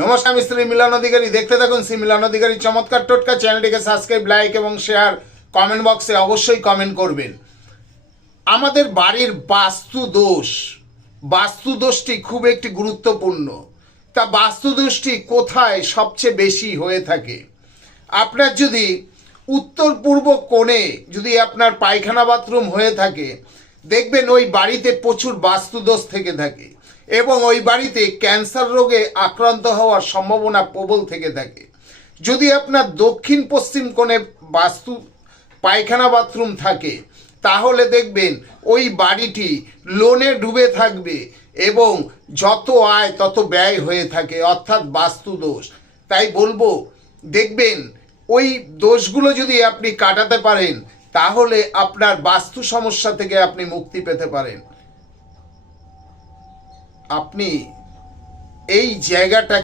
নমস্কার, আমি শ্রী মিলন অধিকারী। দেখতে থাকুন শ্রী মিলন অধিকারী চমৎকার টোটকা। চ্যানেলটিকে সাবস্ক্রাইব, লাইক এবং শেয়ার, কমেন্ট বক্সে অবশ্যই কমেন্ট করবেন। আমাদের বাড়ির বাস্তু দোষটি খুব একটি গুরুত্বপূর্ণ। তা বাস্তু দোষটি কোথায় সবচেয়ে বেশি হয়ে থাকে? আপনার যদি উত্তর পূর্ব কোণে যদি আপনার পায়খানা বাথরুম হয়ে থাকে, দেখবেন ওই বাড়িতে প্রচুর বাস্তুদোষ থেকে থাকে এবং ওই বাড়িতে ক্যান্সার রোগে আক্রান্ত হওয়ার সম্ভাবনা প্রবল থেকে থাকে। যদি আপনার দক্ষিণ পশ্চিম কোণে পায়খানা বাথরুম থাকে, তাহলে দেখবেন ওই বাড়িটি লোনে ডুবে থাকবে এবং যত আয় তত ব্যয় হয়ে থাকে, অর্থাৎ বাস্তুদোষ। তাই বলবো, দেখবেন ওই দোষগুলো যদি আপনি কাটাতে পারেন, তাহলে আপনার বাস্তু সমস্যা থেকে আপনি মুক্তি পেতে পারেন। আপনি এই জায়গাটা